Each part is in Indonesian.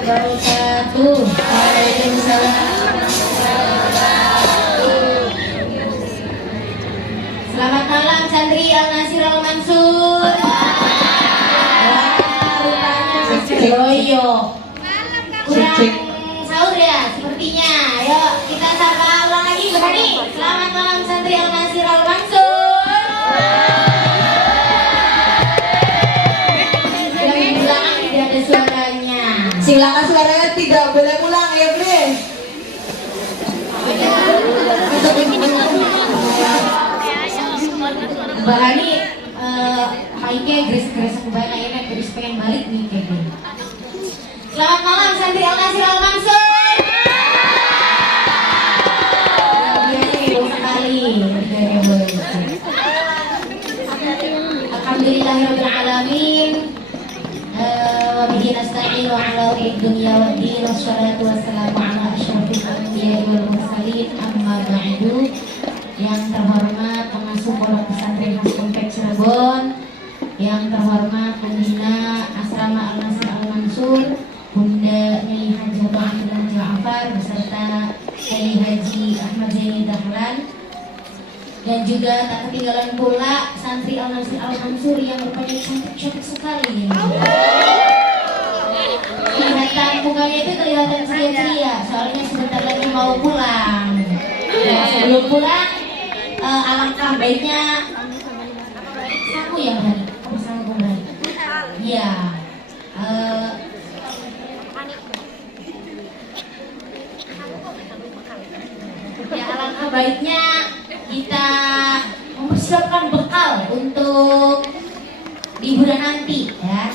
wabarakatuh. Waalaikumsalam. Selamat malam santri Al-Nasir Al-Mansur. Rupanya masih loyo. Kurang sahur ya sepertinya. Ayo kita sapa ulang lagi berani. Selamat malam santri Al-Nasir Al-Mansur. Silakan suaranya tidak boleh pulang ya Bre. Mbak Hani, mic-nya gres-gres aku banyak ya, terus pengen balik nih kayaknya. Selamat malam santri Al-Nasir Al-Mansur. Biasa sekali. Alhamdulillahirabbil alamin. Wabihi nasta'inu ala dunya wa din wassalatu wassalamu ala asyrafil anbiya'i wal mursalin amma ba'du. Yang terhormat pengasuh Pondok Pesantren Khas Komplek Cirebon, yang terhormat pembina Asrama Al-Nasir Al-Mansur Bunda Nyai Haji Abdullah Ja'far beserta Nyai Haji Ahmad Zaini Dahlan, dan juga tak ketinggalan pula santri Al-Nasir Al-Mansur yang rupanya cantik-cantik sekali. Kelihatan mukanya itu kelihatan ceria-ceria, soalnya sebentar lagi mau pulang. Nah, sebelum pulang, alangkah baiknya saku ya Bani, apa saku Bani? Iya. Ya alangkah baiknya kita mempersiapkan bekal untuk liburan nanti ya.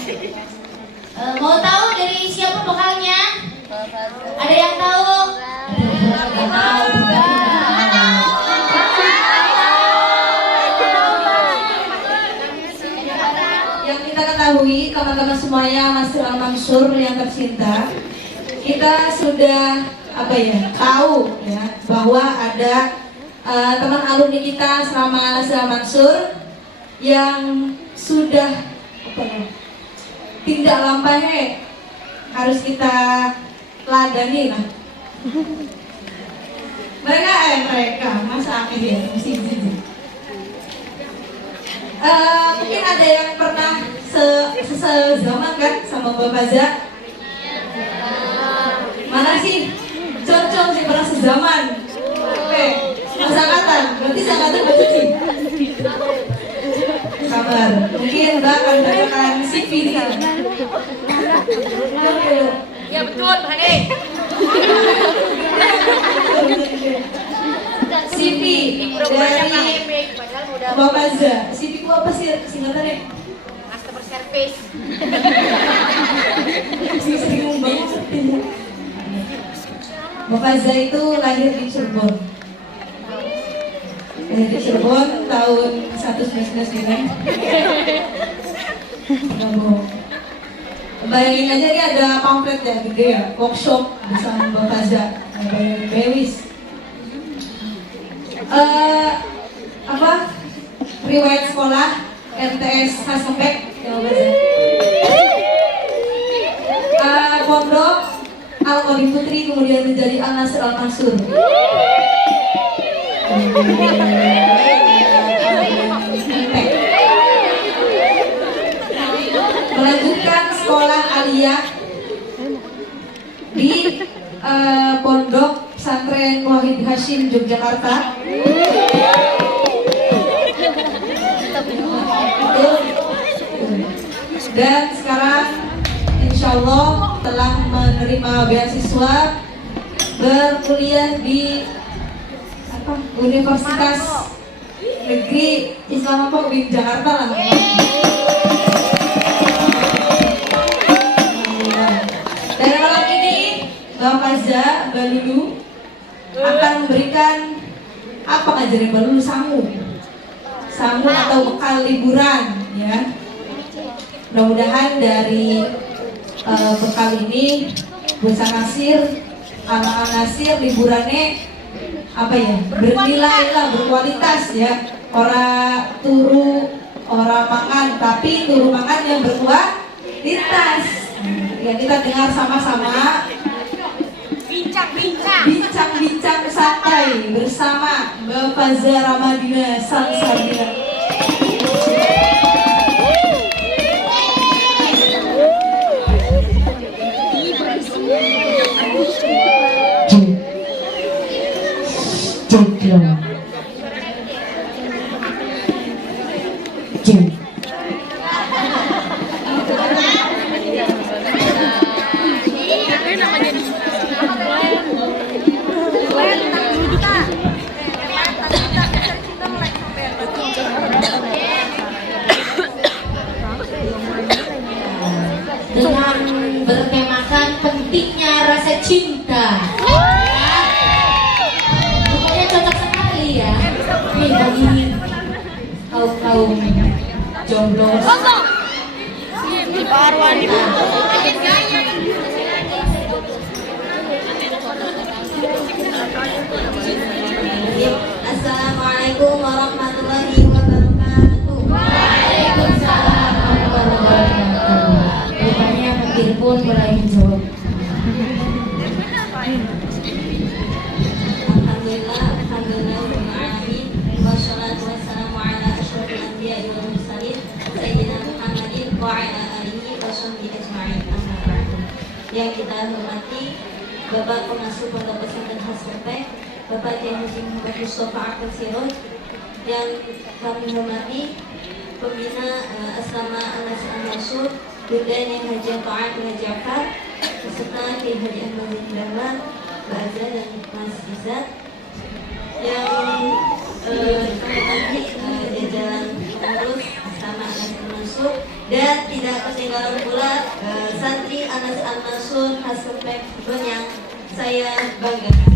Mau tahu dari siapa bekalnya? Ada yang tahu? Yang kita ketahui teman-teman semuanya Nasir Al-Mansur yang tercinta, kita sudah tahu ya bahwa ada teman alumni kita selama Nasir Al-Mansur yang sudah tidak lampahnya harus kita ladani lah. Mereka masa akhir ya mungkin ada yang pernah sezaman kan sama Mbak Faza? Mana sih? Cocok sih pernah sezaman. Oke, masa angkatan, berarti seangkatan Mbak Cuci. Kabar, mungkin Mbak akan bacakan CV nih. Ya betul, Pak Hane. CV dari Mbak Faza. CV ku apa sih singkatannya? Customer service. Bingung banget. Mbak Faza itu lahir di Cirebon. Di Cirebon tahun 1999. Bayangin aja ini ada pamflet ya gede ya, workshop bersama Mbak Faza. Bayangin bewis. Riwayat sekolah MTS Khas Komplek Pondok Al-Qadim Putri, kemudian menjadi Al-Nasir Al-Mansur. Melanjutkan sekolah aliyah di Pondok Pesantren Wahid Hashim Yogyakarta. Dan sekarang insya Allah telah menerima beasiswa berkuliah di Universitas Negeri Islam UIN Jakarta lah. Dan malam ini Mbak Faza, Mbak Lulu akan memberikan apa ngajarin Mbak Lulu? Samu atau bekal liburan ya. Mudah-mudahan dari bekal ini bisa Nasir, anak Nasir liburannya apa ya, bernilai lah, berkualitas ya. Orang turu, orang makan, tapi turu makan yang berkualitas. Ya, kita dengar sama-sama bincang-bincang santai bersama Mbak Faza Ramadina Salsabila. Dengan bertemakan pentingnya rasa cinta. Pokoknya cocok sekali ya. Ini bagi kaum jomblo. Assalamualaikum warahmatullahi wabarakatuh. Waalaikumsalam warahmatullahi wabarakatuh. Rupanya petir pun mulai menjawab. Alhamdulillahirrahmanirrahim. Wassalatu wassalamu ala asyrofil anbiya'i wal mursalin sayyidina Muhammadin wa ala alihi washabbihi ajma'in. Amma ba'du. Yang kita hormati Bapak Pengasuh Pondok Pesantren Hasrepek, Bapak Kiai Haji Muhammad Mustafa Akil Siroj, yang kami hormati Pembina Asrama Al-Nasir Al-Mansur, Bunda Yang Haji Ta'at Al Ja'far, beserta Kiai Haji Ahmad bin Dahlan, Mbak Azra dan Mas Izzat, yang kami jajaran pengurus Asrama Al-Nasir Al-Mansur, dan tidak ketinggalan pula santri Al-Nasir Al-Mansur Hasrepek yang saya banggakan.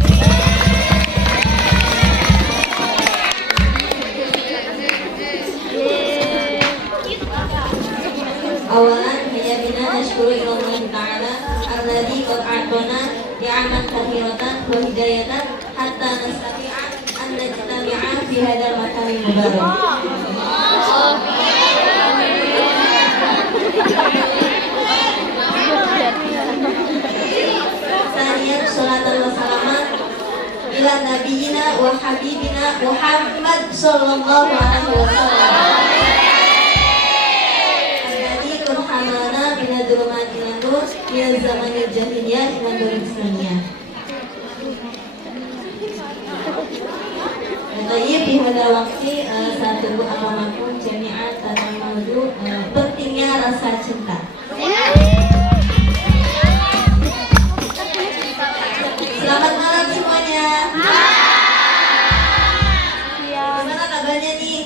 Awalan hanya bina nashkuru ilallahi ta'ala alladzi qad a'tana ni'aman katsiratan wa hidayatan hatta nastati'a an najtami'a fi hadzal makan mubarak. Saniyan salatan wa salaman ila nabiyina wa habibina Muhammad sallallahu alaihi wasallam. Hamana minad dhulumat ila nur min zamanil jahiliyah ila nuril islamiyah. Tayyib di hada waktu satu alamakum jami'at tatamadu pentingnya rasa cinta. Selamat malam semuanya. Gimana kabarnya nih?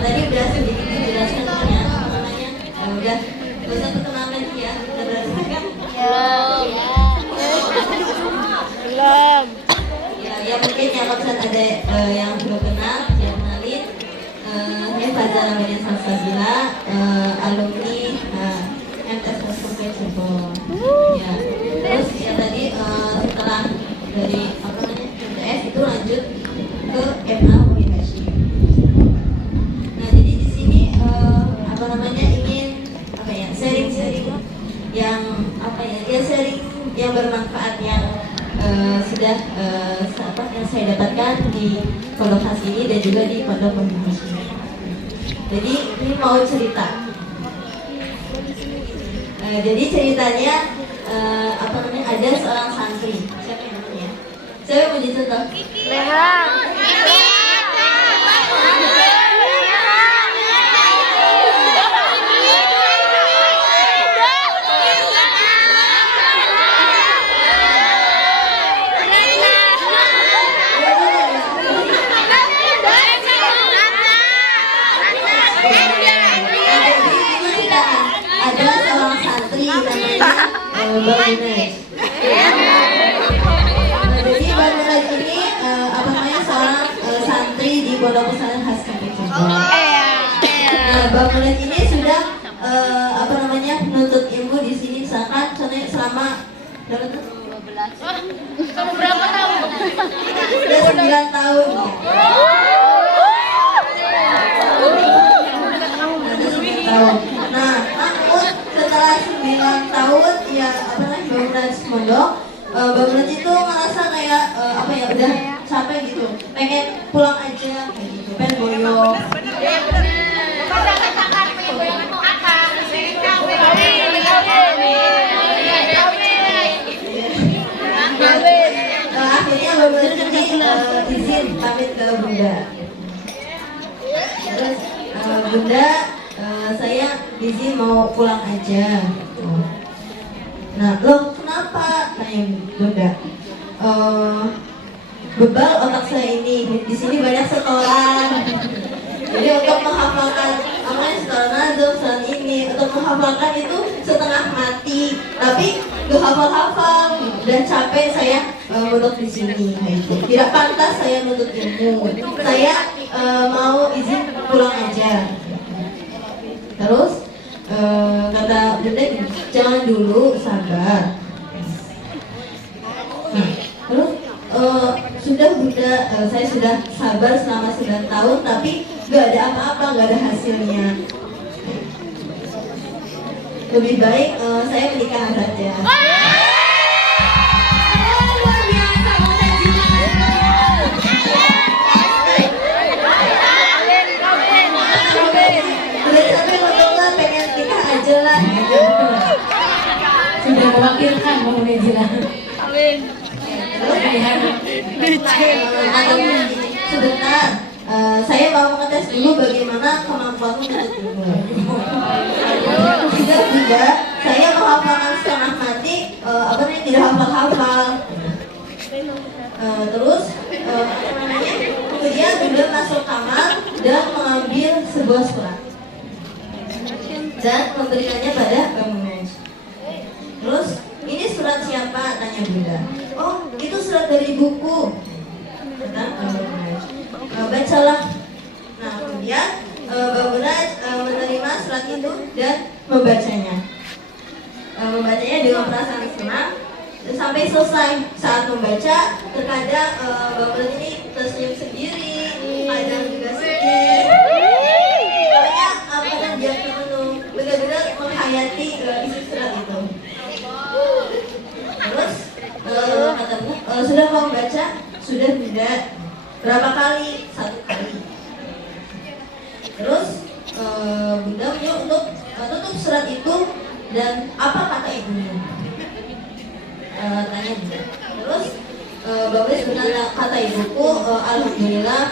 Tadi udah sedikit dijelaskan ya, namanya udah gak usah perkenalan ya, udah berhasil kan? Belum. Ya mungkin yang absen ada yang belum kenal, yang kenalin. Ini Faza Ramadina Salsabila, alumni MTS Hasrepek Cirebon. Ya, terus ya tadi setelah dari apa namanya MTS itu lanjut ke MA UIN Hashim. Nah jadi di sini apa namanya ingin apa ya sharing-sharing yang apa ya sharing yang bermanfaat yang sudah apa yang saya dapatkan di pondok khas ini dan juga di pondok pembinaan. Jadi ini mau cerita. Jadi ceritanya apa namanya ada seorang santri. Siapa yang namanya? Saya mau jadi contoh. Ada seorang santri namanya Mbak Gunes. Jadi Mbak Gunes ini apa namanya seorang santri di Pondok Pesantren Khas Kampung Cirebon. Mbak Gunes ini sudah apa namanya menuntut ilmu di sini misalkan contohnya selama berapa tahun? Kamu berapa tahun? Sudah 9 tahun. Nah, namun setelah 9 tahun ya apa namanya bangunan mondok, bangunan itu ngerasa kayak apa ya udah capek gitu, pengen pulang aja kayak gitu, pengen boyong. Akhirnya bangunan ini izin pamit ke Bunda. Terus Bunda, saya izin mau pulang aja. Nah, loh kenapa? Tanya Bunda. Bebal otak saya ini. Di sini banyak setoran. Jadi untuk menghafalkan namanya setoran nazar, setoran ini, untuk menghafalkan itu setengah mati. Tapi gak hafal-hafal. Dan capek saya menuntut di sini. Gitu. Tidak pantas saya menuntut ilmu. Saya mau izin pulang aja. Terus kata Bunda, jangan dulu, sabar. Nah, terus sudah Bunda, saya sudah sabar selama 9 tahun, tapi gak ada apa-apa, gak ada hasilnya. Lebih baik saya menikah saja. Sudah mewakilkan Bang Nezila. Sebentar, saya mau mengetes dulu bagaimana kemampuanmu menuntut ilmu. Tidak, saya menghafalkan setengah mati, apa namanya tidak hafal-hafal. Terus, kemudian Bunda masuk kamar dan mengambil sebuah surat dan memberikannya pada Bang Gunes. Terus, ini surat siapa? Tanya Bunda. Oh, itu surat dari ibuku. Kata Bang Gunes. Bacalah. Nah, kemudian Bang Gunes menerima surat itu dan membacanya. Membacanya dengan perasaan senang sampai selesai. Saat membaca, terkadang Bang Gunes ini tersenyum sendiri, kadang juga sedih. Pokoknya kadang dia termenung, benar-benar menghayati isi surat itu. Terus katamu, sudah kamu baca? Sudah Bunda. Berapa kali? 1 kali. Terus Bunda menyuruh untuk tutup surat itu dan apa kata ibunya? Tanya Bunda. Terus Bapak sebenarnya kata ibuku, alhamdulillah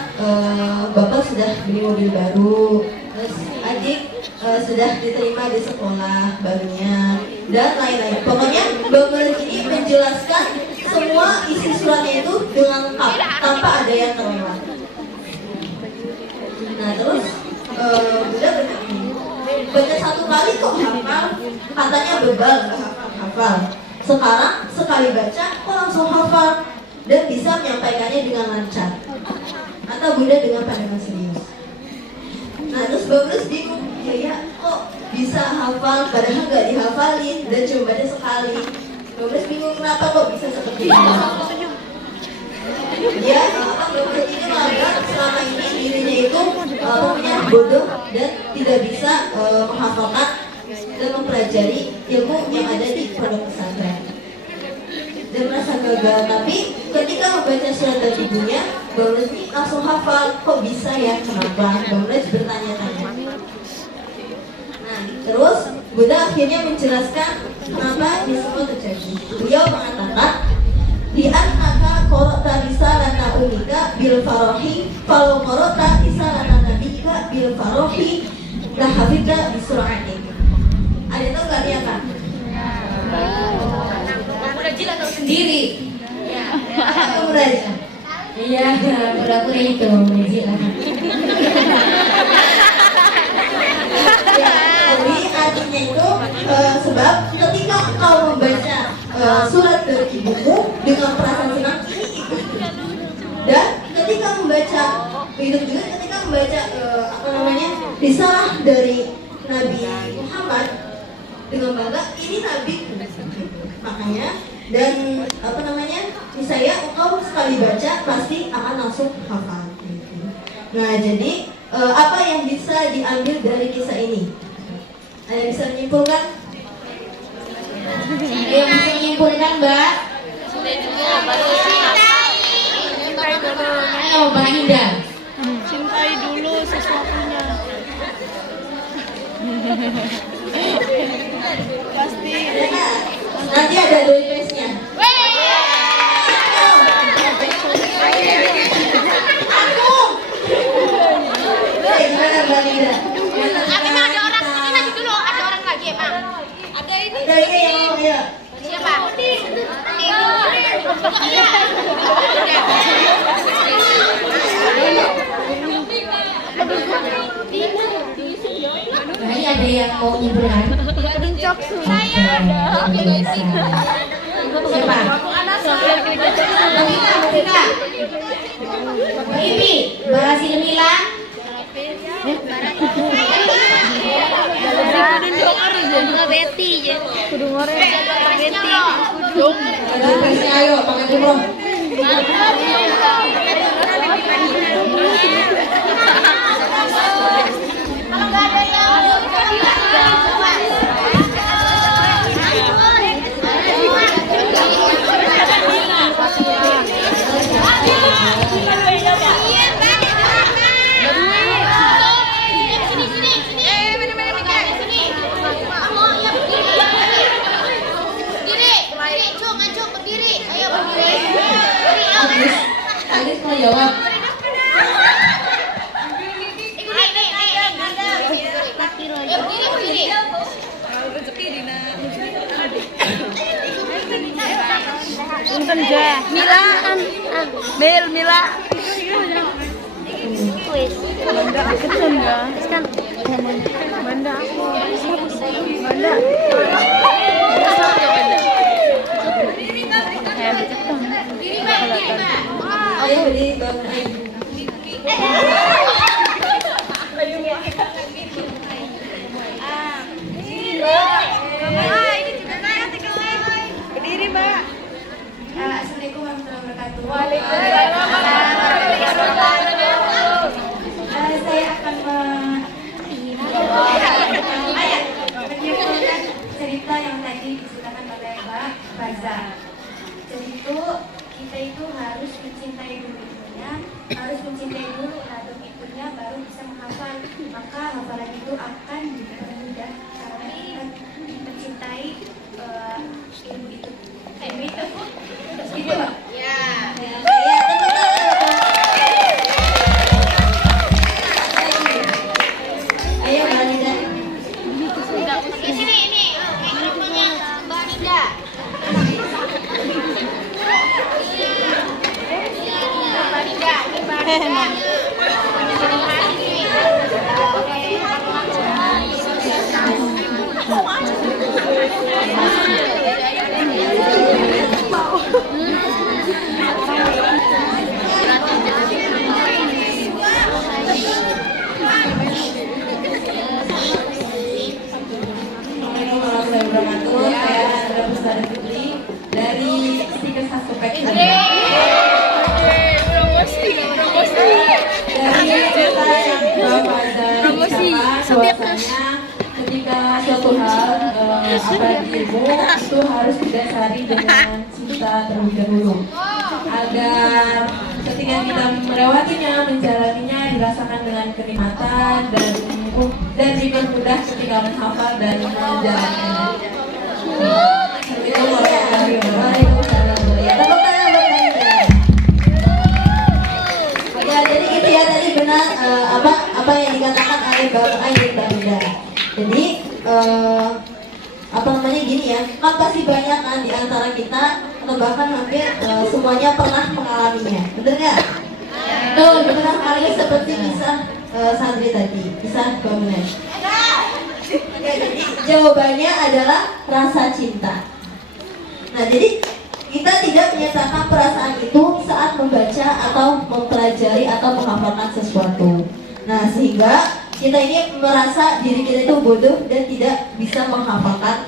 Bapak sudah beli mobil baru. Terus adik sudah diterima di sekolah barunya dan lain-lain. Pokoknya Bapak ini menjelaskan semua isi suratnya itu dengan lengkap tanpa ada yang terlewat. Nah terus Bunda baca 1 kali kok hafal, katanya bebal nggak hafal. Sekarang sekali baca kok langsung hafal dan bisa menyampaikannya dengan lancar. Atau Bunda dengan pandangan serius. Nah terus Bagus bingung, ya kok bisa hafal padahal nggak dihafalin dan cuma baca sekali. Bagus bingung kenapa kok bisa seperti itu. Ya, Bagus ini menganggap selama ini dirinya itu punya bodoh dan tidak bisa menghafalkan dan mempelajari ilmu yang ada di pondok pesantren. Dan merasa gagal, tapi ketika membaca surat dari ibunya, Bagus ini langsung hafal. Kok bisa ya? Kenapa? Bagus bertanya-tanya. Nah, terus Bunda akhirnya menjelaskan kenapa ini semua terjadi. Beliau mengatakan, di annaka qara'ta risalata umika bil farahi falau qara'ta risalata nabika bil farahi la hafidta bi sur'ati. Ada tahu enggak dia apa? Murajil atau sendiri? Apa murajil? Iya, pura-pura itu murajil. Ya, jadi artinya itu sebab ketika engkau membaca surat dari ibumu dengan perasaan senang ini itu. Dan ketika membaca itu juga ketika membaca risalah dari Nabi Muhammad dengan bangga ini Nabi. Makanya dan misalnya engkau sekali baca pasti akan langsung hafal. Nah jadi apa yang bisa diambil dari kisah ini? Ada yang bisa menyimpulkan? Ada yang bisa menyimpulkan, Mbak? Ayo, Mbak Indah. Cintai dulu sesuatunya. Pasti. Nanti ada door prize-nya. Aku. Gimana Mbak Linda? Emang ada orang, ini lagi dulu, ada orang lagi emang. Ada ini. Ada ini yang mau ya. Siapa? Nah, ini ada yang mau menyimpulkan? Siapa? Mbak Ipi, Mbak Rasi Gemila. Betty ya. Kudu ngore. Betty. Ada prize-nya ayo pakai jumroh. Kalau nggak ada yang Adis mau jawab. Mila, Mila. Wes. Banda kecil ya. Kan banda aku. Banda. Ayo beli bangun air. Berdiri, Mbak. Assalamualaikum warahmatullahi wabarakatuh. Saya akan menyimpulkan cerita yang tadi diceritakan oleh Mbak Baza. Jadi kita itu harus mencintai dulu ibunya, harus mencintai dulu ladang ibunya, baru bisa menghafal. Maka hafalan itu akan dipermudah karena kita mencintai ilmu itu. Gitu, Mbak? Ya. Ayo Mbak Linda. Di sini ini mikrofonnya Mbak Ninda. Mbak Ninda, Mbak Ninda. Assalamualaikum warahmatullahi wabarakatuh. Saya Andra Bestari Putri dari Stiker Saskopek. Dari cerita yang Bapak dari bahwasanya ketika suatu hal dirimu itu harus didasari dengan cinta terlebih dahulu agar ketika kita melewatinya, menjalaninya dirasakan dengan kenikmatan dan dipermudah ketika menghafal dan menjalankannya. Assalamualaikum warahmatullahi wabarakatuh. gitu ya tadi benar apa yang dikatakan oleh Bapak Aidin Bunda. Jadi apa namanya gini ya, kan pasti banyak kan di antara kita atau bahkan hampir semuanya pernah mengalaminya, betul nggak? Betul, benar sekali seperti kisah santri tadi, kisah bangunan. Ya, jadi jawabannya adalah rasa cinta. Nah, jadi kita tidak menyatakan perasaan itu saat membaca atau mempelajari atau menghafalkan sesuatu. Nah, sehingga kita ini merasa diri kita itu bodoh dan tidak bisa menghafalkan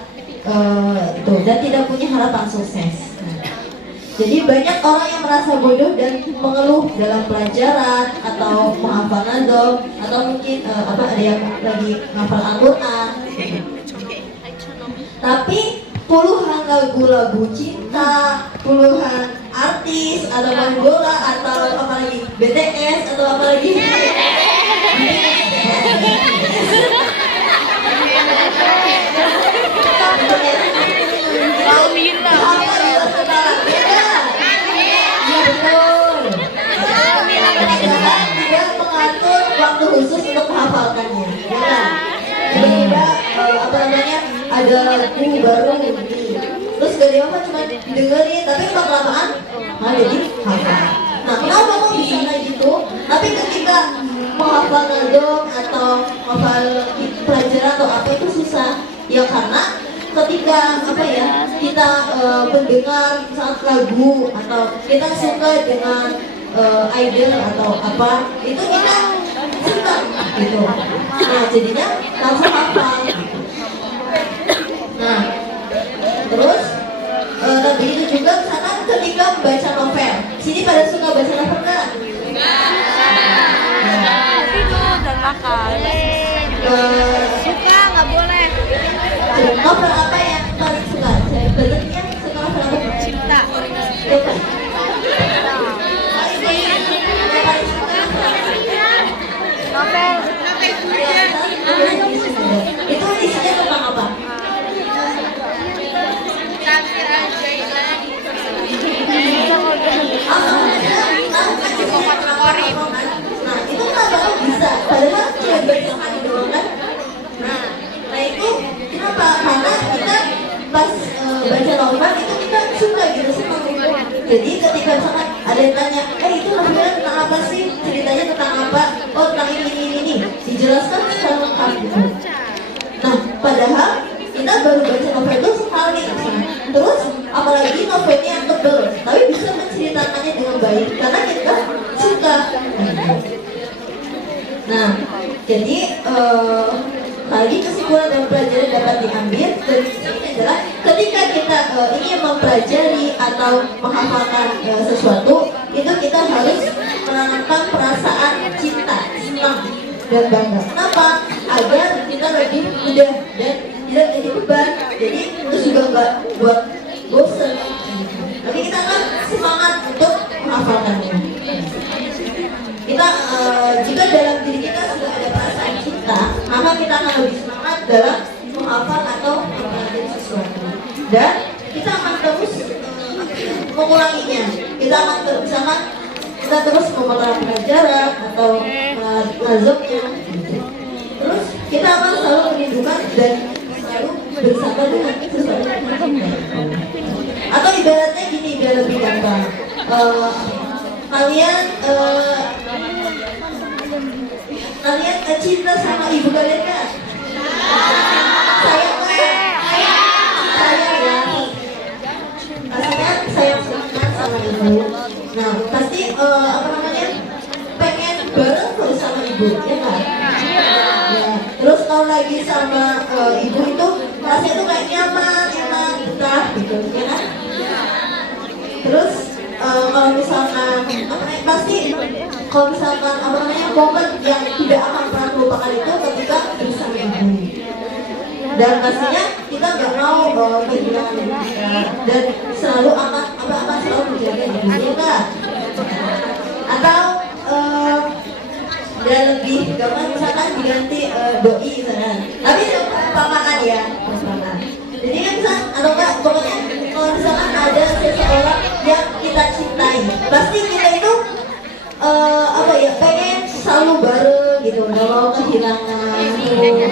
itu dan tidak punya harapan sukses. Jadi banyak orang yang merasa bodoh dan mengeluh dalam pelajaran atau menghafal nazom atau mungkin ada yang lagi menghafal Al-Quran. Tapi puluhan lagu-lagu cinta, puluhan artis atau main bola atau apalagi BTS atau apalagi tidak mengatur waktu khusus untuk menghafalkannya. Tiba-tiba ada lagu baru nih. Terus gak dia cuma dengerin, tapi kelamaan jadi hafal. Nah, kenapa kok bisa kayak gitu? Tapi ketika menghafal nadom atau menghafal pelajaran atau apa itu susah. Ya karena ketika kita mendengar saat lagu atau kita suka dengan idol atau apa itu kita suka gitu. Nah, jadinya langsung hafal. Nah, terus tapi itu juga misalkan ketika membaca novel. Sini pada suka baca novel nggak? Itu dan makan. Suka nggak boleh. Novel apa yang paling suka? Bentuknya suka novel apa? Cinta. Novel. Itu isinya tentang apa? Tafsir Al-Jailani. Nah, itu kenapa bisa? Padahal cuma bacakan doang kan? Nah itu kenapa? Karena kita pas baca novel itu kita suka gitu, senang gitu. Jadi ketika misalkan ada yang tanya, itu novelnya tentang apa sih? Ceritanya tentang apa? Oh, tentang ini. Dijelaskan secara lengkap gitu. Nah, padahal kita baru baca novel itu sekali misalnya. Terus apalagi novelnya yang tebel, tapi bisa menceritakannya dengan baik karena kita suka. Nah, jadi lagi kesimpulan dan pelajaran dapat diambil dari sini adalah ketika kita ingin mempelajari atau menghafalkan sesuatu, itu kita harus menanamkan perasaan cinta, senang dan bangga. Kenapa? Agar kita lebih mudah dan tidak jadi beban. Jadi itu juga nggak buat bosan. Tapi kita kan semangat untuk menghafalkannya. Kita jika dalam diri kita sudah ada perasaan cinta, maka kita akan lebih semangat dalam menghafal atau mempelajari sesuatu. Dan kita akan terus mengulanginya. Kita akan misalkan kita terus mengulang pelajaran atau nazomnya. Terus kita akan selalu merindukan dan selalu bersama dengan sesuatu yang kita. Atau ibaratnya gini biar lebih gampang. Kalian cinta sama ibu kalian kan? Sayang kan? Sayang ya. Pastinya sayang sama ibu. Nah pasti pengen bareng terus sama ibu, ya kan? Ya. Terus kalau lagi sama ibu itu rasanya tuh kayak nyaman, enak, betah gitu, ya kan? Terus kalau misalkan pasti kalau misalkan momen yang tidak akan pernah terlupakan itu ketika bersama ibu. Dan pastinya kita nggak mau kehilangan ibu kita dan selalu akan selalu menjaga ibu kita. Atau dan lebih gampang misalkan diganti doi misalkan. Tapi perumpamaan ya, perumpamaan. Jadi kan misalkan atau enggak pokoknya kalau misalkan ada seseorang yang kita cintai, pasti kita itu pengen Kita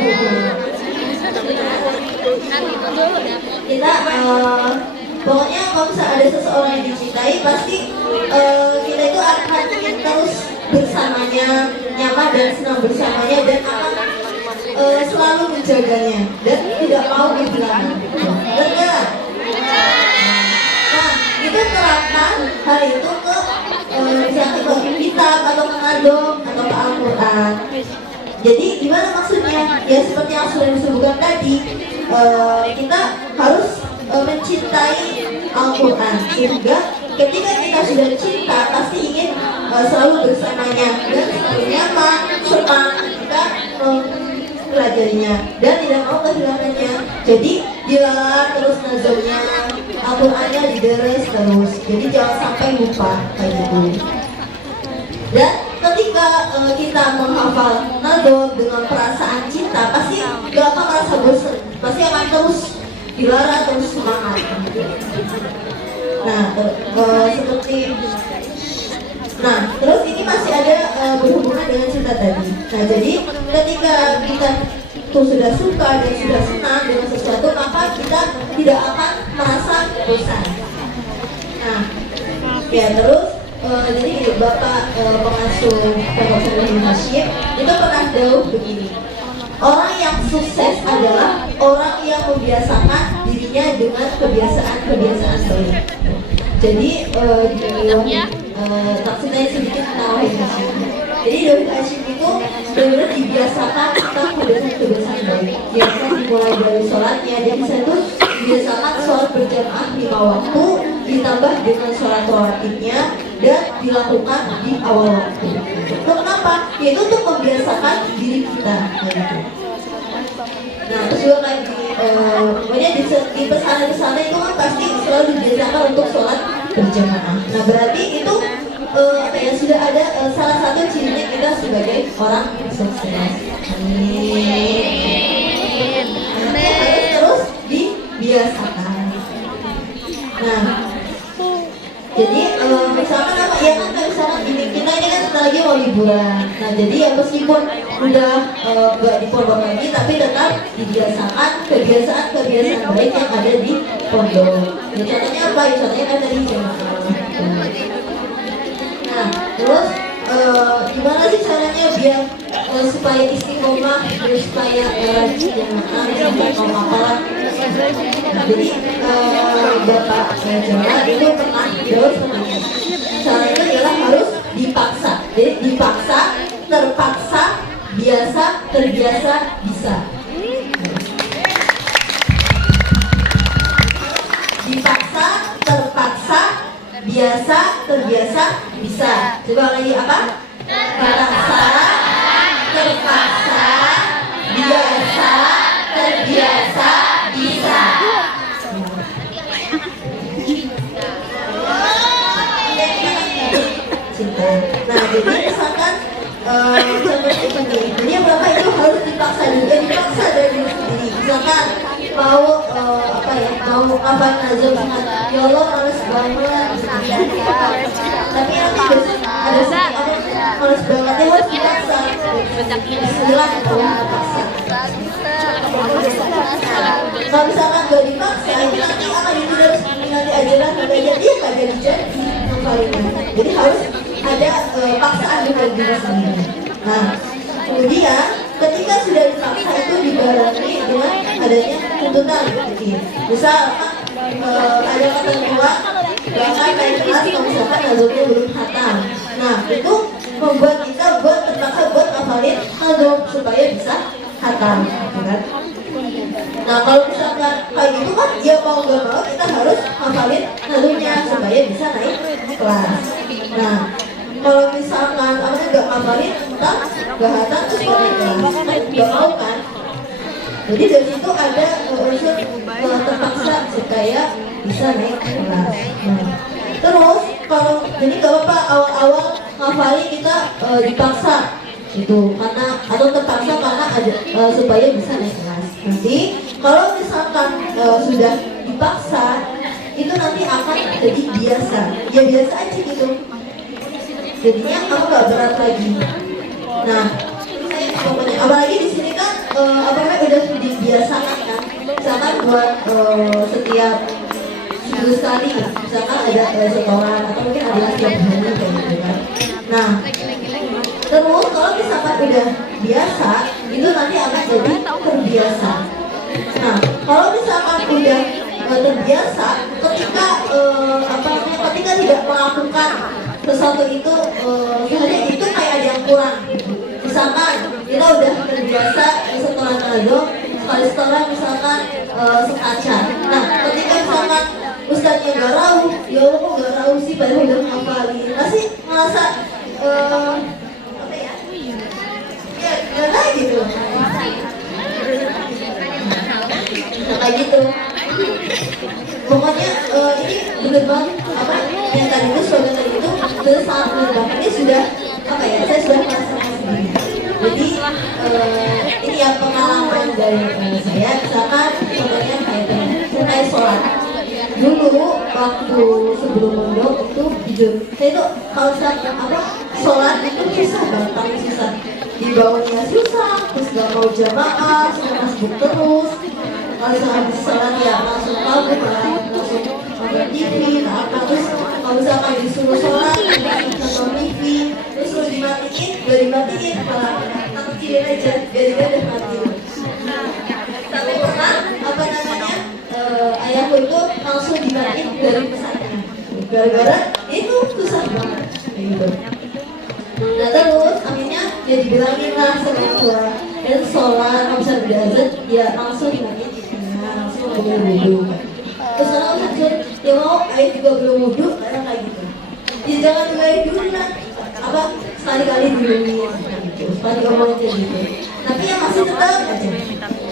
pokoknya kalau misalnya ada seseorang yang dicintai pasti kita itu akan ingin terus bersamanya, nyaman dan senang bersamanya, dan akan selalu menjaganya dan tidak mau kehilangan. Benar. Nah, itu terapkan hal itu ke misalnya ke kitab atau ke nadom atau ke Al-Quran. Jadi gimana maksudnya? Ya seperti yang sudah disebutkan tadi, kita harus mencintai Al-Quran, sehingga ketika kita sudah cinta pasti ingin selalu bersamanya dan selalu nyaman, senang kita pelajarinya dan tidak mau kehilangannya. Jadi dilalar terus nazarnya, Al-Qurannya dideres terus, jadi jangan sampai lupa kayak gitu. Dan ketika kita menghafal nado dengan perasaan cinta, pasti gak akan merasa bosan, pasti akan terus dilarang, terus semangat. Nah, terus ini masih ada berhubungan dengan cinta tadi. Nah, jadi ketika kita tuh sudah suka dan sudah senang dengan sesuatu, maka kita tidak akan merasa bosan. Nah, ya terus jadi Bapak pengasuh Pondok Pesantren Hashim itu pernah jauh begini. Orang yang sukses adalah orang yang membiasakan dirinya dengan kebiasaan-kebiasaan baik. Jadi maksudnya sedikit tentang Wahid Hashim. Jadi Wahid Hashim itu benar-benar dibiasakan tentang kebiasaan-kebiasaan baik. Biasa dimulai dari sholatnya. Jadi saya tuh biasakan sholat berjamaah 5 waktu, ditambah dengan sholat rawatibnya dan dilakukan di awal waktu. Itu kenapa? Yaitu untuk membiasakan diri kita. Nah, terus juga kayak di pesantren-pesantren itu kan pasti selalu dibiasakan untuk sholat berjamaah. Nah, berarti itu sudah ada salah satu cirinya kita sebagai orang sukses. Amin. Harus terus dibiasakan. Nah, jadi misalkan apa ya kan misalkan kita ini kan sebentar lagi mau liburan. Nah, jadi ya meskipun udah nggak di pondok lagi, tapi tetap dibiasakan kebiasaan baik yang ada di pondok. Ya, contohnya apa? Ya, contohnya kan tadi jamaah. Nah, terus gimana sih caranya biar supaya istiqomah, biar supaya jamaah sampai mau apalah. Jadi Bapak Jawa itu pernah jawab seperti ini. Caranya adalah harus dipaksa. Jadi dipaksa, terpaksa, biasa, terbiasa, bisa. Dipaksa, terpaksa, biasa, terbiasa, bisa. Coba lagi apa? Terpaksa, terpaksa, biasa, terbiasa, bisa. Cinta. Nah, jadi misalkan seperti ini. Jadi Bapak itu harus dipaksa juga, dipaksa dari diri sendiri. Misalkan mau mau apa nazar sangat, ya Allah males banget. Tapi nanti besok ada males bangetnya harus dipaksa. Silat kalau dipaksa. Kalau misalkan gak dipaksa, itu nanti akan ditulis nanti ajaran katanya dia gak jadi jadi harus ada paksaan dengan diri sendiri. Nah, kemudian ketika sudah dipaksa itu dibarengi dengan adanya tuntutan gitu. Misal ada ketentuan bahkan naik kelas kalau misalkan nazarnya belum khatam. Nah, itu membuat kita terpaksa buat ngafalin nazar supaya bisa khatam, kan? Nah, kalau misalkan kayak gitu kan ya mau gak mau kita harus hafalin nazarnya supaya bisa naik kelas. Nah, kalau misalkan gak hafalin entah gak hatam terus mau naik kelas, gak mau kan? Jadi dari situ ada unsur terpaksa supaya bisa naik kelas. Nah, terus kalau jadi gak apa-apa awal-awal ngafalin kita dipaksa itu karena atau terpaksa karena ada supaya bisa naik kelas. Nanti kalau misalkan sudah dipaksa itu nanti akan jadi biasa, ya biasa aja gitu. Jadinya kamu gak berat lagi. Nah, pokoknya apalagi di sini kan buat setiap seminggu sekali, misalkan ada setoran atau mungkin ada setiap hari kayak gitu kan. Nah, terus kalau misalkan udah biasa, itu nanti akan jadi terbiasa. Nah, kalau misalkan udah terbiasa, ketika ketika tidak melakukan sesuatu itu, sebenarnya itu kayak ada yang kurang. Misalkan kita udah terbiasa setoran nado, sekali setoran misalkan sekaca. Nah, ketika misalkan ustadznya gak rauh, ya Allah kok gak rauh sih, padahal udah ngapalin, pasti merasa apa ya? Ya, gimana gitu. Nah, kayak gitu. Pokoknya ini bener banget apa yang tadi itu slogan tadi itu sudah sangat bener banget. Ini sudah apa ya? Saya sudah merasakan sendiri. Jadi ini yang pengalaman dari saya. Misalkan contohnya kayak sholat. Dulu waktu sebelum mondok itu jujur saya itu kalau sholat itu susah banget, paling susah. Dibangunnya susah, terus gak mau jamaah, suka masbuk terus. Kalau habis sholat ya langsung kabur, langsung nonton TV, terus kalau misalkan disuruh sholat, nonton TV, terus suruh dimatiin, gak dimatiin, malah kecilin aja, biar udah matiin. Sampai pernah ayahku itu langsung dimatiin dari pesantren, gara-gara itu susah banget, gitu. Nah terus akhirnya ya dibilangin lah sama tua, dan sholat kalau misalnya udah azan ya langsung dimatiin. Langsung aja wudhu. Terus kalau hancur, ya mau air juga belum wudhu, kayak gitu. Ya jangan mulai dulu lah, sekali-kali dulu gitu, sekali ngomong aja gitu. Tapi yang masih tetap aja.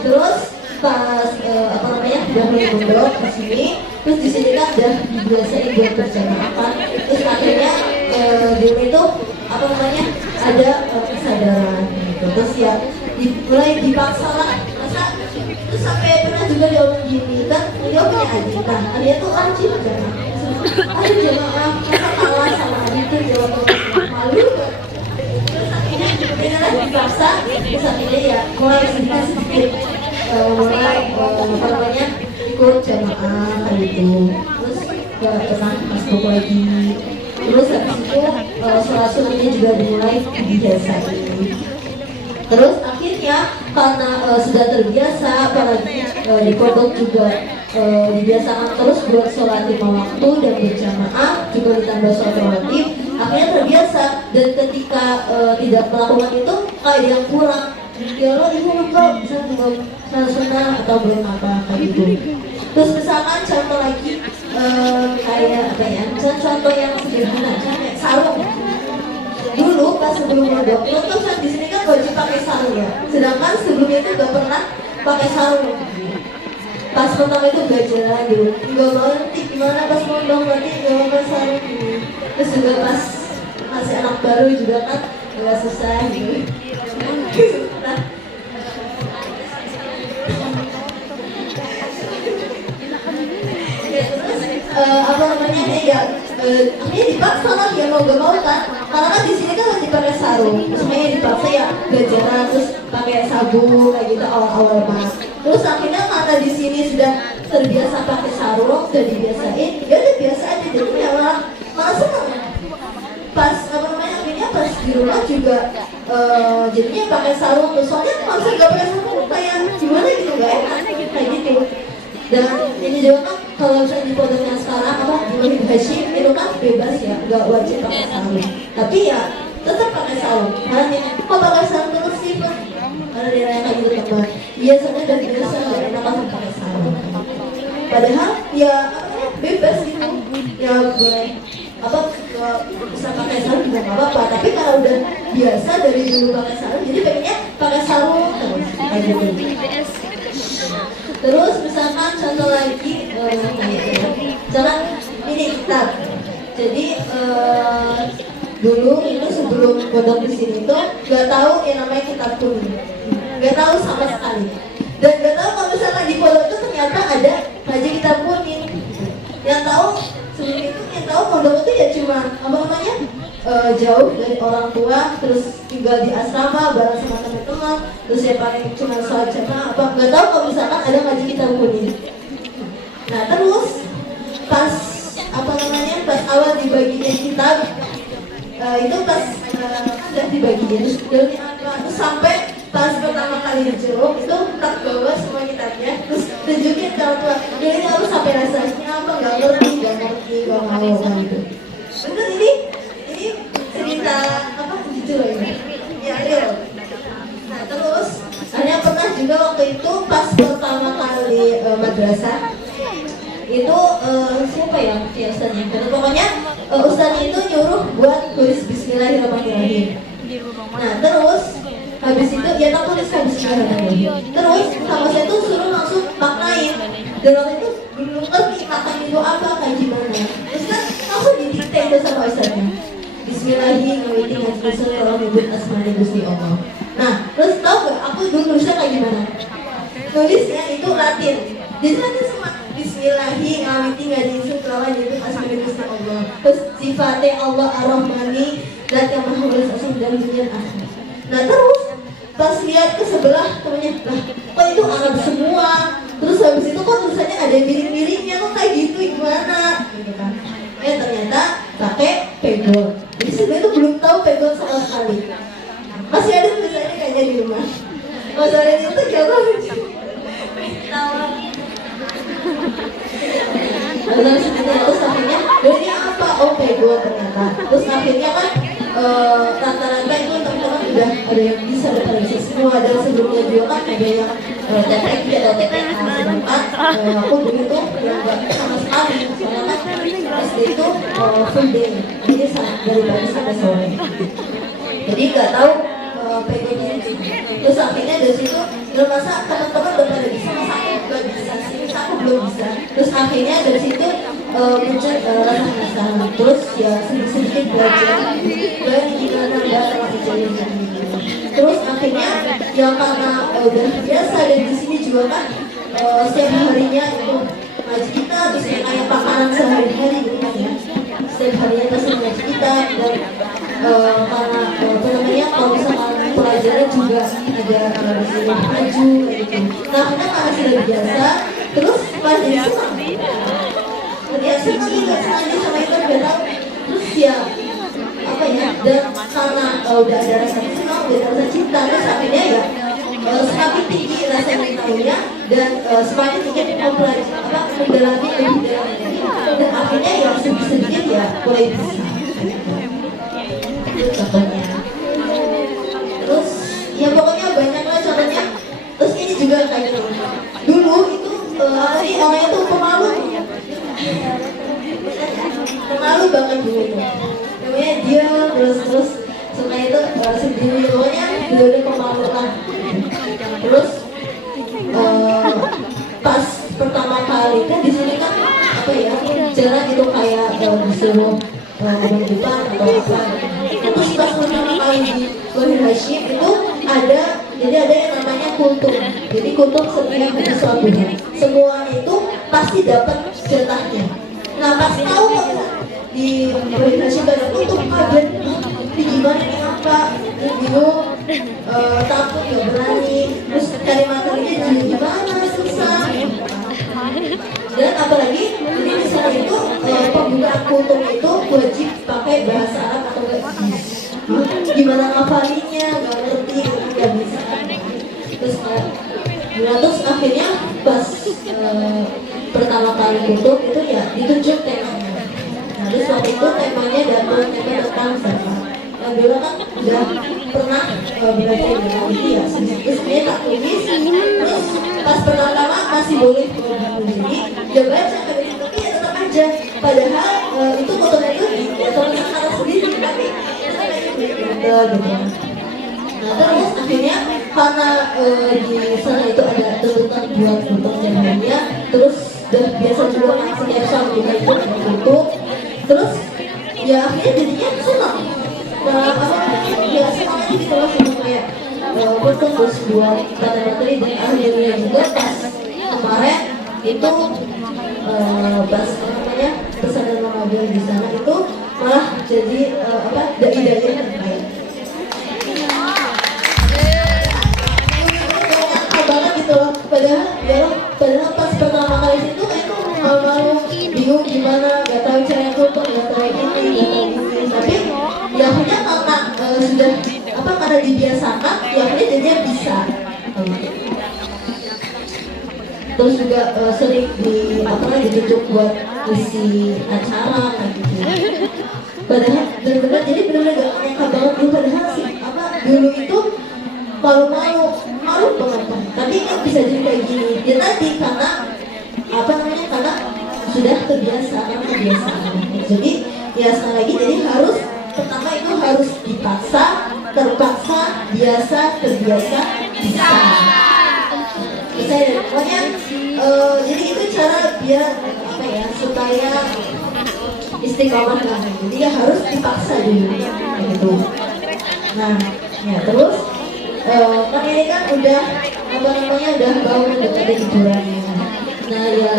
Terus pas udah mulai mondok ke sini, terus di sini kan udah dibiasain buat berjamaah. Terus akhirnya dulu itu ada kesadaran gitu. Terus ya mulai dipaksa lah. Terus sampai pernah juga dia ngomong gini kan, dia punya adik kan, dia tuh rajin jamaah. Aduh jamaah, masa kalah sama adik tuh jawab malu kan. Terus akhirnya beneran dipaksa, terus akhirnya ya mulai sedikit ikut jamaah kayak gitu. Terus gak pernah masuk lagi. Terus habis itu sholat sunnahnya juga dimulai dibiasain. Terus akhirnya karena sudah terbiasa, apalagi di pondok juga dibiasakan terus buat sholat 5 waktu dan berjamaah, juga ditambah sholat rawatib, akhirnya terbiasa. Dan ketika tidak melakukan itu kayak yang kurang, ya Allah ibu lupa bisa belum sholat sunnah atau belum apa kayak gitu. Terus misalkan contoh lagi kayak apa ya, misalkan contoh yang sederhana kayak sarung. Dulu pas sebelum mondok, terus kan di sini kan wajib pakai sarung ya. Sedangkan sebelumnya itu gak pernah pakai sarung. Pas pertama itu belajar gitu, nggak mau nanti gimana pas mondok nanti nggak mau pakai sarung gitu. Terus juga pas masih anak baru juga kan agak susah gitu. Nah, akhirnya dipaksa lah ya mau gak mau kan, karena kan di sini kan masih pakai sarung, semuanya dipaksa ya belajaran terus pakai sabun kayak gitu awal-awal banget. Terus akhirnya karena di sini sudah terbiasa pakai sarung, sudah dibiasain, ya udah biasa aja jadinya malah seneng. Pas akhirnya pas di rumah juga jadinya pakai sarung, soalnya kalau misalnya gak pakai sarung kayak gimana gitu, gak enak kayak gitu. Dan ini juga kan kalau misalnya di pondoknya sekarang di Wahid Hashim itu kan bebas ya, nggak wajib pakai sarung. Tapi ya tetap pakai sarung. Karena kok pakai sarung terus sih Pak? Karena dia nanya kayak gitu teman. Biasanya dari biasa nggak enak langsung pakai sarung. Padahal ya bebas gitu. Ya boleh bisa pakai sarung juga nggak apa-apa. Tapi kalau udah biasa dari dulu pakai sarung, jadi pengennya pakai sarung terus kayak gitu. Terus misalkan contoh lagi misalkan ini kitab. Jadi dulu itu sebelum pondok di sini tuh nggak tahu yang namanya kitab kuning, nggak tahu sama sekali. Dan nggak tahu kalau misalkan di pondok itu ternyata ada ngaji kitab kuning. Yang tahu sebelum itu yang tahu pondok itu ya cuma jauh dari orang tua, terus tinggal di asrama bareng sama teman-teman, terus ya paling cuma sholat jamaah apa nggak tahu kalau misalkan ada ngaji kitab kuning. Nah terus pas apa namanya pas awal dibagiin kitab itu pas udah dibagiin terus sampai pas pertama kali dijeruk itu tak bawa semua kitabnya terus tunjukin ke orang tua ini aku sampai rasanya apa nggak ngerti nggak mau gitu. Bener ini cerita apa gitu loh ini ya real. Nah terus ada pernah juga waktu itu pas pertama kali madrasah itu siapa ya ustaznya? Pokoknya ustaznya itu nyuruh buat tulis Bismillahirrahmanirrahim. Nah terus habis itu ya tak tulis Bismillahirrahmanirrahim. Terus sama saya tuh suruh langsung maknain. Dan waktu itu belum ngerti maknain itu apa kayak gimana. Terus kan langsung didikte itu sama ustaznya. Bismillahirrahmanirrahim ngaji kalau nyebut asmaul Gusti Allah. Nah terus tau gak aku dulu nulisnya kayak gimana? Nulisnya itu Latin. Jadi Latin semua Bismillahirrahmanirrahim ngaji kelawan nyebut asmaul Gusti Allah. Terus sifatnya Allah Ar-Rahmani zat yang maha berasal dari dunia akhirat. Nah terus pas lihat ke sebelah temannya, lah kok itu Arab semua. Terus habis itu kok tulisannya ada miring-miringnya kok kayak gitu gimana? Gitu kan. Ternyata pakai pegol. Jadi sebenarnya itu belum tahu pegol sama sekali. Masih ada tulisannya kayaknya di rumah. Masalahnya itu jauh lucu. Terus akhirnya ini apa? Oh pegol ternyata. Terus akhirnya kan rata-rata itu teman-teman udah ada yang bisa ada semua. Dan sebelumnya juga kan ada yang TPK atau TPA. Sedangkan aku dulu tuh yang gak sama sekali. Soalnya kan SD itu full day. Jadi dari pagi sampai sore. Jadi gak tahu pegolnya. Terus akhirnya dari situ masa teman-teman udah pada bisa, aku gak bisa, aku belum bisa. Terus akhirnya dari situ muncul rasa penasaran. Terus ya sedikit belajar gimana bahasa Indonesia. Terus akhirnya ya karena udah biasa dan di sini juga kan setiap harinya itu ngaji kita terus kayak makanan sehari-hari gitu kan ya. Setiap harinya pasti ngaji kita dan karena apa namanya kalau misalkan pelajaran juga ada disuruh maju gitu. Nah kita karena sudah biasa terus pas jadi senang. Kemudian senang juga senang sama itu udah tahu. Terus ya apa ya dan karena udah ada rasa senang, udah ada rasa cinta terus akhirnya ya semakin tinggi rasa tahunya dan semakin tinggi mempelajari mendalami lebih dalam dan akhirnya ya sedikit ya mulai bisa. Itu contohnya. Terus ya pokoknya banyak lah contohnya. Terus ini juga kayak dulu itu si orangnya tuh pemalu banget dulu itu. Namanya dia terus suka itu sendiri pokoknya udah pemalu lah. Terus pas pertama kali kan di sini kan apa ya jarang itu kayak disuruh ngomong depan atau apa. Terus pas pertama kali di Wahid Hashim itu ada yang namanya kultum. Jadi kultum setiap hari suatu semuanya itu pasti dapat jatahnya. Nah pas tahu di Wahid Hashim ada kultum kaget. Ini gimana nih apa? Bingung, takut nggak berani. Terus cari materinya gimana susah. Dan apalagi ini misalnya itu pembukaan kultum itu wajib pakai bahasa Arab atau Inggris. Gimana ngafalinya, nggak ngerti, nggak bisa. Terus akhirnya pas pertama kali kultum itu ya ditunjuk temanya. Nah terus waktu itu temanya tema tentang zakat. Yang dulu kan udah pernah belajar dengan ini ya. Terus dia tak tulis. Terus pas pertama masih boleh jadi dia baca tapi ya tetap aja. Padahal itu fotonya itu ya tulisan kata sendiri tapi gitu. Nah terus akhirnya karena di sana itu ada tuntutan buat foto jadinya, terus dan biasa juga setiap saat juga itu tutup. Terus ya akhirnya jadinya senang. Ya semuanya gitu loh kayak betul terus buat materi dan akhirnya juga pas kemarin itu pas namanya pesanan Ramadan di sana itu malah jadi dai-dai yang baik. apa karena dibiasakan ya akhirnya dia bisa. Terus juga sering ditunjuk buat isi acara kayak gitu. Padahal benar-benar jadi benar-benar gak nyangka banget dulu, padahal sih apa dulu itu malu-malu banget kan. Tapi kan bisa jadi kayak gini. Ya tadi karena karena sudah terbiasa. Jadi ya sekali lagi jadi harus pertama itu harus dipaksa, terpaksa, biasa, terbiasa, bisa. Pokoknya jadi itu cara biar supaya istiqomah lah. Jadi ya harus dipaksa dulu gitu. Nah ya terus kan ini kan udah udah mau mendekati hiburannya. Nah ya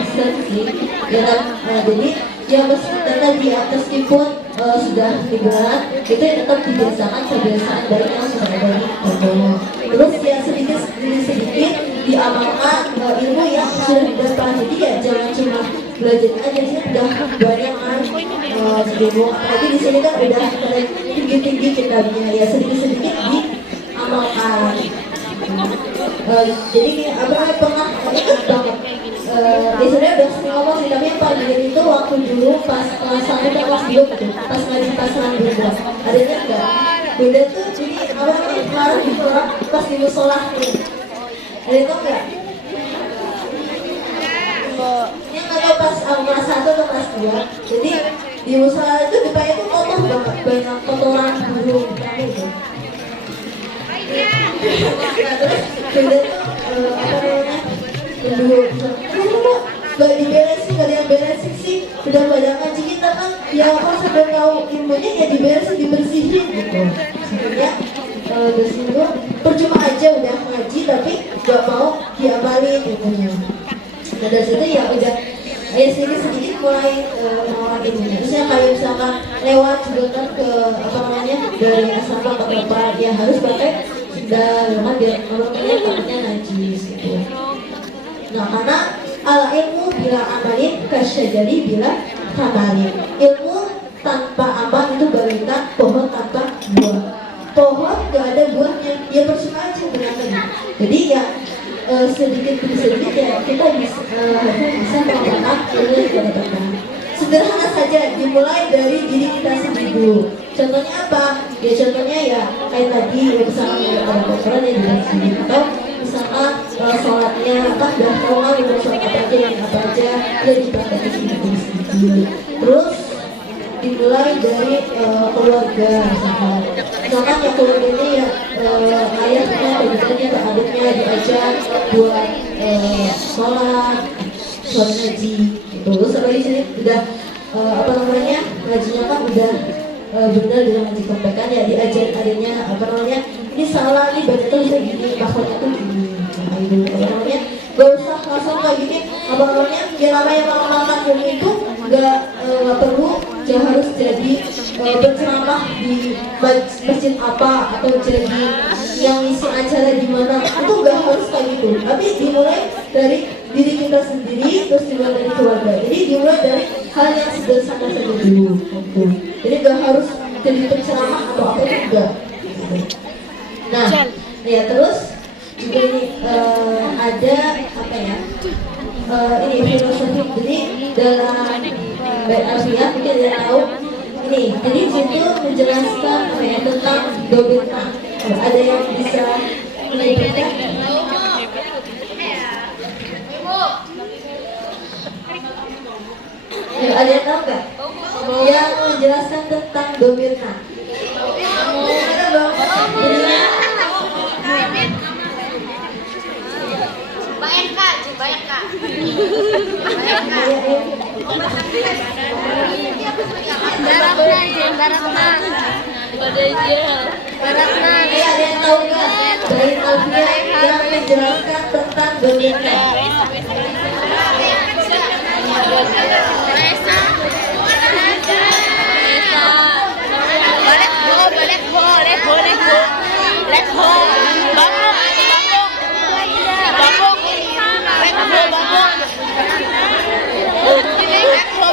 pesan sih ya kan jadi ya tadi ya meskipun sudah liburan itu ya tetap dibiasakan kebiasaan baik yang sudah ada di Pondowo. Terus ya sedikit diamalkan ilmu yang sudah didapat. Jadi ya jangan cuma belajar aja, sih udah banyak kan ilmu. Apalagi di sini kan udah tinggi kitabnya, ya sedikit diamalkan. Jadi pernah ikut banget. Biasanya udah sering ngomong sih, tapi yang paling itu waktu dulu pas kelas 1 atau kelas 2 gitu, pas ngaji pasangan bunda. Adanya enggak? Bunda tuh jadi kemarin gitu orang pas di musola nih. Ada itu enggak? Yang ada pas kelas 1 atau kelas 2. Jadi di musola itu depannya tuh kotor banget, banyak kotoran burung gitu. Nah terus bunda tuh gak diberesin, gak ada yang beresin sih. Udah pada ngaji kita kan ya kalau sudah tahu ilmunya ya diberesin, dibersihin gitu. Sebenarnya dari situ percuma aja udah ngaji tapi gak mau diamalin gitu. Nah dari situ ya udah sedikit mulai mengolah ilmunya. Terusnya kayak misalkan lewat juga kan ke dari asrama ke tempat ya harus pakai sendal biar kalau takutnya najis gitu. Nah karena al ilmu bila amalin kasyajari bila kamalin. Ilmu tanpa amal itu bagaikan pohon tanpa buah. Pohon gak ada buahnya, ya percuma aja benar. Jadi ya sedikit demi sedikit ya kita bisa mengembangkan ilmu yang kita dapatkan. Sederhana saja, dimulai dari diri kita sendiri dulu. Contohnya apa? Ya contohnya ya kayak tadi misalnya ada kotoran yang diri sendiri, atau misalkan sholatnya udah tahu kan udah sholat apa aja ya dipraktekin sendiri. Terus dimulai dari keluarga misalkan ya keluarganya ya ayahnya, ibundanya, adiknya diajar buat sholat ngaji gitu. Terus kalau di sini udah ngajinya kan udah benar dengan ngaji kompekan ya diajarin adiknya ini salah nih baca tuh gini, maksudnya tuh gini. Gak usah langsung kayak gini. Ya namanya mengamalkan ilmu itu gak perlu harus jadi berceramah di masjid apa atau jadi yang isi acara di mana, itu gak harus kayak gitu. Tapi dimulai dari diri kita sendiri, terus dimulai dari keluarga. Jadi dimulai dari hal yang sederhana saja dulu. Jadi gak harus jadi penceramah atau apa juga. Nah, ya terus juga ini ada ini filosofi. Jadi dalam Al-Fiyah mungkin ada tahu ini. Jadi situ menjelaskan tentang dobitna. Ada yang bisa menjelaskan? Ada yang tahu nggak? Yang menjelaskan tentang dobitna. Baratna. Ada yang tahu nggak dari Al-Fiyah yang menjelaskan tentang dobitna?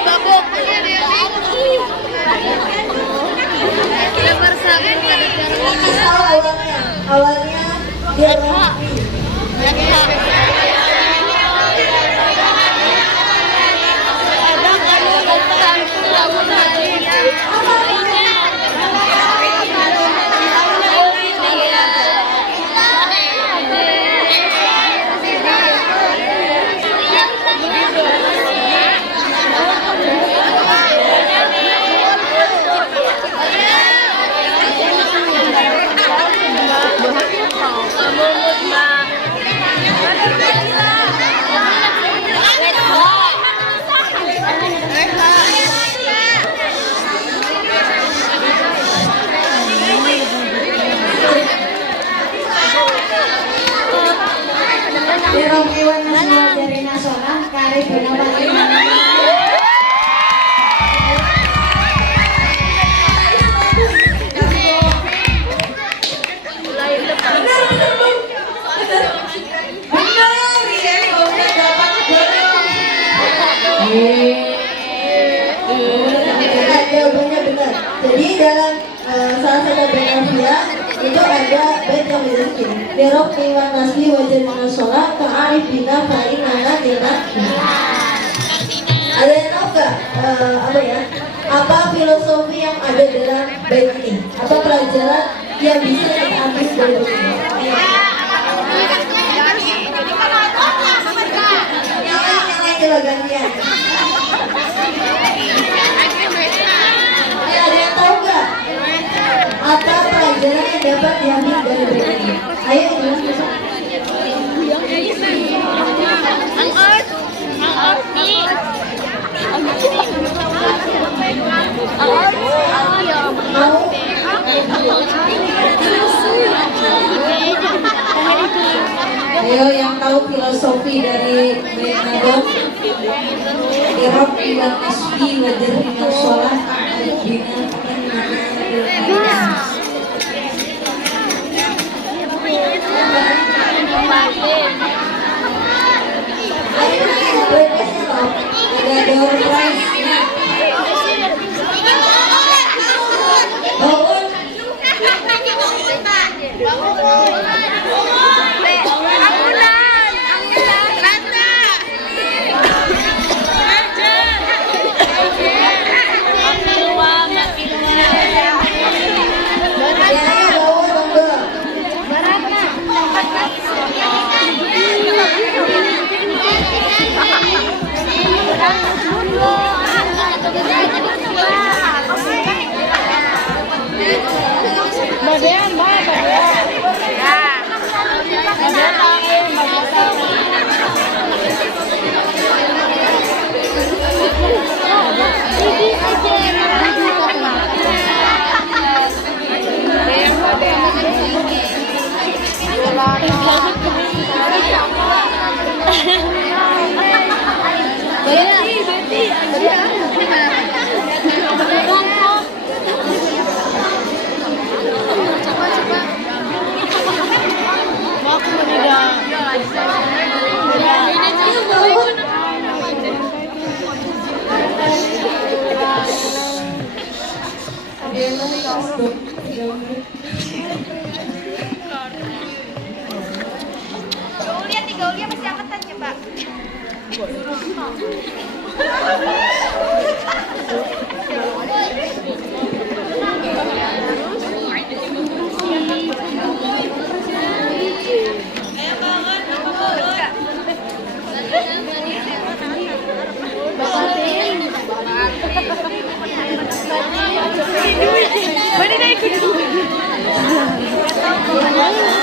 Babuk. itu ada bait yang bilang Birok iwan nasli wajar dengan sholat ka'arif bina fa'inana bina. Ada yang tahu gak apa ya? Apa filosofi yang ada dalam bait ini? Apa pelajaran yang bisa kita ambil dari bait ini? Nyalain coba gantian. Ada yang tahu gak? Apa pelajaran yang dapat diambil dari bait ini? Ayo jelas besok. Ayo yang tahu filosofi dari bait nadom. Birok iwan nasbi wajar dengan sholat bina ada door prize-nya. Gaulia masih angkatan ya, Pak?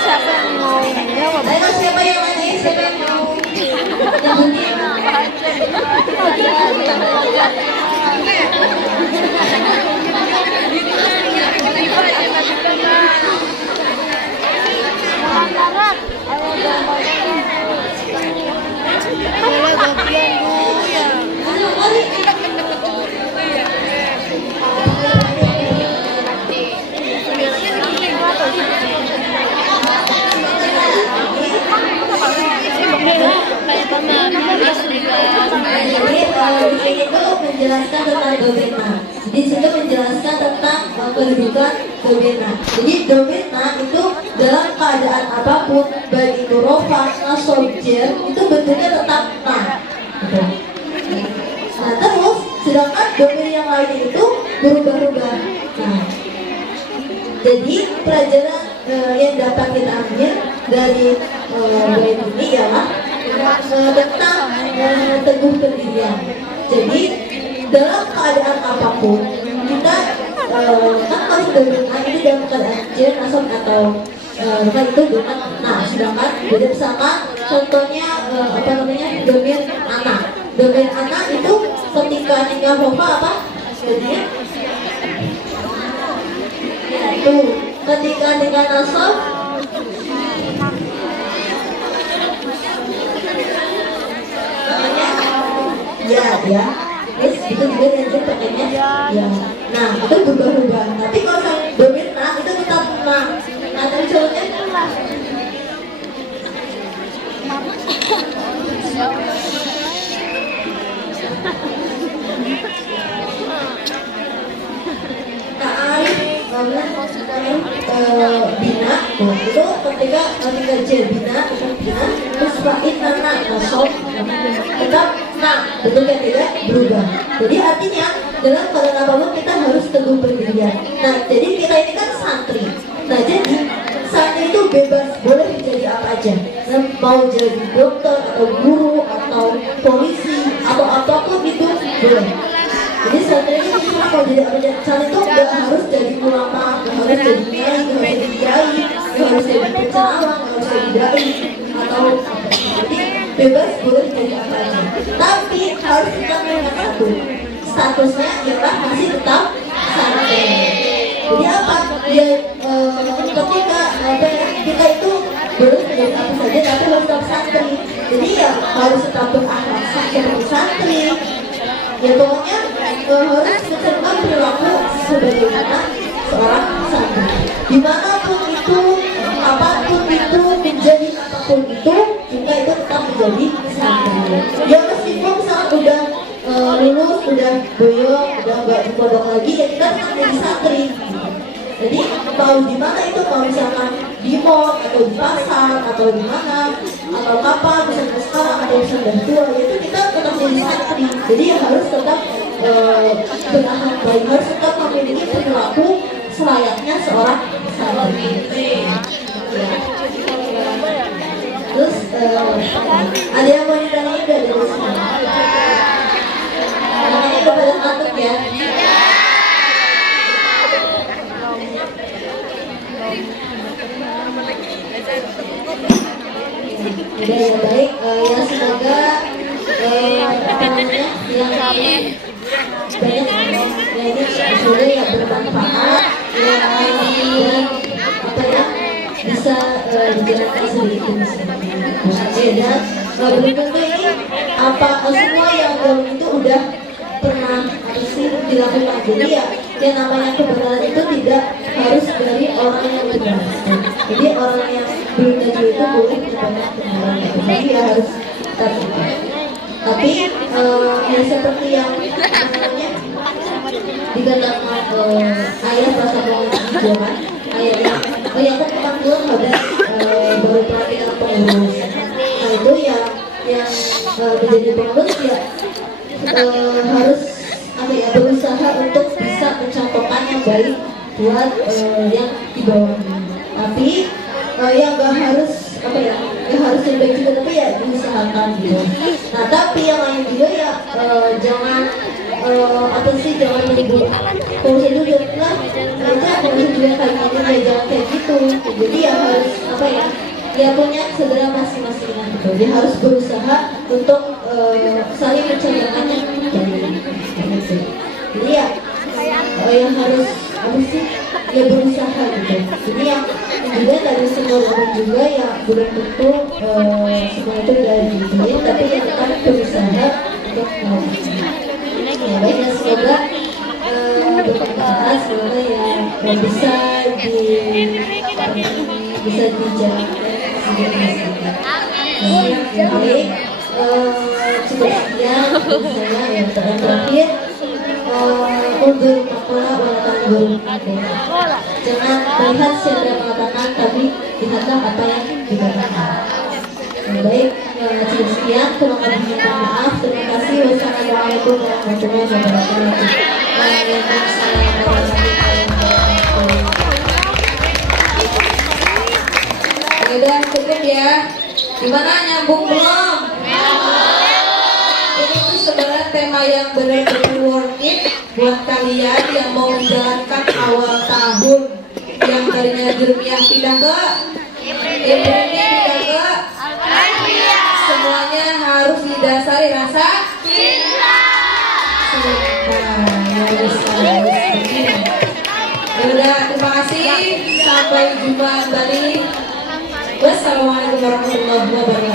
Siapa yang mau jawab? Ayo siapa yang nanya? Siapa yang mau nyebutin? Jadi itu menjelaskan tentang Doberna. Di situ menjelaskan tentang kedudukan Doberna. Jadi Doberna itu dalam keadaan apapun, baik itu rofa, nasab, jer, itu bentuknya tetap nah. Nah terus, sedangkan domain yang lain itu berubah-ubah. Nah, jadi pelajaran yang dapat kita ambil dari bait ini ialah tentang teguh pendirian. Jadi dalam keadaan apapun kita kan harus dominan ini dalam keadaan jer, nasab atau kan itu dengan nah, sedangkan beda sama contohnya apa namanya domain anak. Domain anak itu ketika tinggal rofa apa? Jadinya ya itu ketika dengan nasab ya terus itu juga nanti pakainya ya nah itu berubah-ubah tapi kalau yang dominan itu tetap nah tapi contohnya Ta'arif bina Nah, itu ketika jabina terus nana nasab tetap betul kan, tidak berubah. Jadi artinya dalam keadaan apapun kita harus teguh berdirian. Nah, jadi kita ini kan santri. Nah, jadi santri itu bebas, boleh jadi apa aja. Nah, mau jadi dokter atau guru atau polisi atau apapun itu boleh. Jadi santri itu cuma kalau jadi apa aja. Santri itu nggak harus jadi ulama, nggak harus jadi nyai, nggak harus jadi kiai, nggak harus jadi penceramah, nggak harus jadi dai atau apa. Jadi bebas, boleh jadi apa aja. Tapi harus tetap ingat satu, statusnya ialah masih tetap santri. Jadi apa? Ya ketika kita itu boleh menjadi apa saja, tapi harus tetap santri. Jadi ya harus tetap berakhlak seperti santri. Ya pokoknya harus mencerminkan perilaku sebagaimana seorang santri. Dimanapun itu, apapun itu, menjadi apapun itu, kita itu tetap menjadi santri. Ya meskipun misalnya udah lulus, udah boyong, udah nggak di pondok lagi, ya kita tetap menjadi santri. Jadi mau di mana itu, mau misalkan di mall atau di pasar atau di mana atau kapan, misalnya sekarang atau misalnya dari tua, itu kita tetap jadi santri. Jadi harus tetap berakhlak baik, harus tetap memiliki perilaku selayaknya seorang santri. Ya. Terus ada yang mau ditanyain dari sini? Namanya kepada ngantuk ya. Udah ya, baik, ya semoga apa namanya yang banyak ini semoga ya bermanfaat ya, dan apa ya bisa dijelaskan sedikit di sini. Dan belum tentu ini apa semua yang belum itu udah pernah sih dilakukan. Jadi ya yang namanya kebenaran itu tidak harus dari orang yang benar. Jadi orang yang belum tentu itu boleh menyampaikan kebenaran. Jadi ya harus terbuka. Tapi ya seperti yang namanya dikatakan ayat pasal pengajian, ayat yang ke-40 ada baru pelatihan pengurus. Nah itu yang menjadi pengurus ya harus apa ya, berusaha untuk bisa mencontohkan yang baik buat yang di bawahnya. Tapi yang nggak harus apa ya, yang harus yang baik juga, tapi ya diusahakan gitu. Nah tapi yang lain juga ya jangan apa sih, jangan menunggu polisi juga lah. Mereka polisi juga kayak gini ya, jangan kayak gitu. Jadi ya harus apa ya, ya punya segera masing-masing gitu. Dia harus berusaha untuk saling menceritakannya gitu. Jadi ya yang harus apa sih, ya berusaha gitu. Jadi yang juga dari semua orang juga ya belum tentu semua itu dari diri, tapi yang tetap berusaha untuk ya baik, dan semoga bermanfaat, semoga ya bisa dijalankan sedikit-sedikit. Ya baik, cukup sekian saya yang terakhir. Undur makola walaupun jangan melihat siapa yang mengatakan, tapi lihatlah apa yang dikatakan. Baik, cukup sekian. Kurang lebihnya mohon maaf. Terima kasih. Wassalamualaikum warahmatullahi wabarakatuh. Waalaikumsalam warahmatullahi wabarakatuh. Udah cukup ya. Gimana, nyambung belum? Ini tuh sebenarnya tema yang benar-benar worth it buat kalian yang mau menjalankan awal tahun, yang tadinya Jurmiyah pindah ke Ibrani, pindah ke semuanya harus didasari rasa cinta. Ya udah, terima kasih. Sampai jumpa kembali. Wassalamualaikum warahmatullahi wabarakatuh.